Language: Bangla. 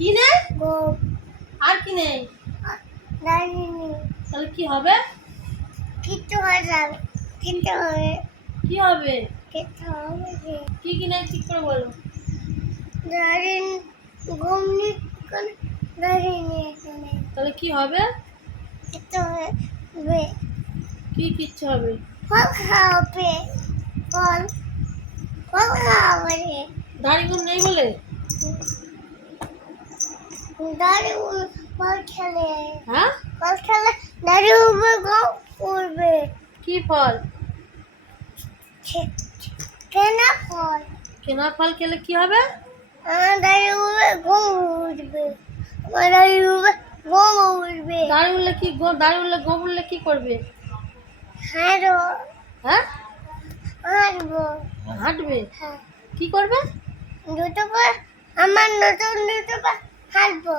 কি নেই? গম। আর কি নেই? দাঁড়ি নেই। তাহলে কি হবে? কিচ্ছু হয়ে যাবে। কিচ্ছু হবে। কি হবে? কিচ্ছু হবে যে। কি কি নেই ঠিক করে বলো। দাঁড়ি গম নেই কোনো দাঁড়ি নেই এখানে। তাহলে কি হবে? কিচ্ছু হবে। কি কিচ্ছু হবে? ফল খাওয়াবে। ফল ফল খাওয়াবে। দাড়িগুলো নেই বলে? দাঁড়ি ফল খেলে। হ্যাঁ? ফল খেলে দাঁড়ি উপরে গম উঠবে। কি ফল? কেনা ফল। কেনা ফল খেলে কি হবে? আমার দাঁড়ি উপরে গম উঠবে। আমার দাঁড়ি উপরে গম উঠবে। দাড়ি উঠলে কি দাড়ি উঠলে গম উঠলে কি করবে? হাঁটবো। হ্যাঁ? হাঁটবো। হাঁটবে? হ্যাঁ। কি করবে? দুটো পা আমার নতুন দুটো পা হাঁটবো।